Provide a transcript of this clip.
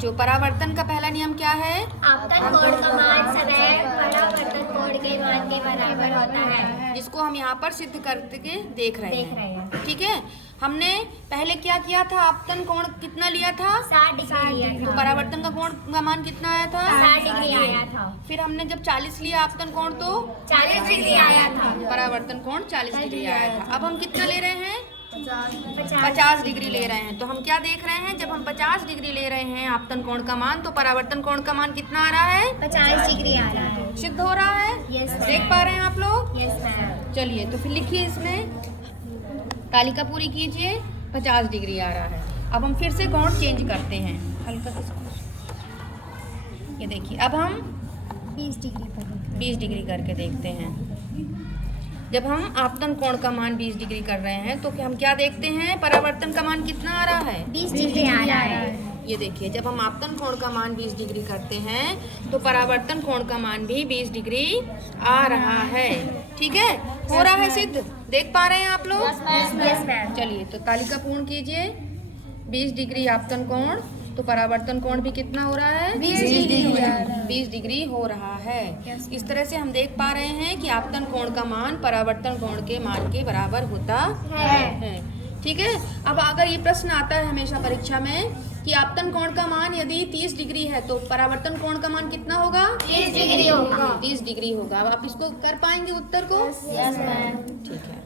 जो परावर्तन का पहला नियम क्या है? आपतन कोण का मान सदैव परावर्तन कोण के मान के बराबर होता है, जिसको हम यहाँ पर सिद्ध करके देख रहे हैं। ठीक है, हमने पहले क्या किया था? आपतन कोण कितना लिया था? 60 डिग्री लिया तो था। परावर्तन का कोण का मान कितना आया था? 60 डिग्री आया था। फिर हमने जब 40 लिया आपतन कोण तो 40 डिग्री आया था। परावर्तन कोण 40 डिग्री आया था। अब हम कितना ले रहे हैं? 50 50 डिग्री ले रहे हैं। तो हम क्या देख रहे हैं? जब हम 50 डिग्री ले रहे हैं आपतन कोण का मान, तो परावर्तन कोण का मान कितना आ रहा है? 50 डिग्री आ रहा है। सिद्ध हो रहा है? यस देख पा रहे हैं आप लोग? Yes ma'am. चलिए तो फिर लिखिए, इसमें तालिका पूरी कीजिए। 50 डिग्री आ रहा है। अब हम फिर से कोण चेंज करते हैं हल्का सा। ये देखिए, अब हम 20 डिग्री पर 20 डिग्री करके देखते हैं। जब हम आपतन कोण का मान 20 डिग्री कर रहे हैं तो हम क्या देखते हैं? परावर्तन का मान कितना आ रहा है? 20 डिग्री आ रहा है। ये देखिए, जब हम आपतन कोण का मान 20 डिग्री करते हैं तो परावर्तन कोण का मान भी 20 डिग्री आ रहा है। ठीक है, हो रहा है सिद्ध? देख पा रहे हैं आप लोग? Yes ma'am. चलिए तो तालिका पूर्ण कीजिए। 20 डिग्री आपतन कोण, तो परावर्तन कोण भी कितना हो रहा है? 20 डिग्री हो रहा है। 20 डिग्री हो रहा है। इस तरह से हम देख पा रहे हैं कि आपतन कोण का मान परावर्तन कोण के मान के बराबर होता है। ठीक है, अब अगर ये प्रश्न आता है हमेशा परीक्षा में कि आपतन कोण का मान यदि 30 डिग्री है तो परावर्तन कोण का मान कितना होगा? 30 डिग्री होगा। 30 डिग्री होगा। अब आप इसको कर पाएंगे उत्तर को? Yes ma'am. ठीक है।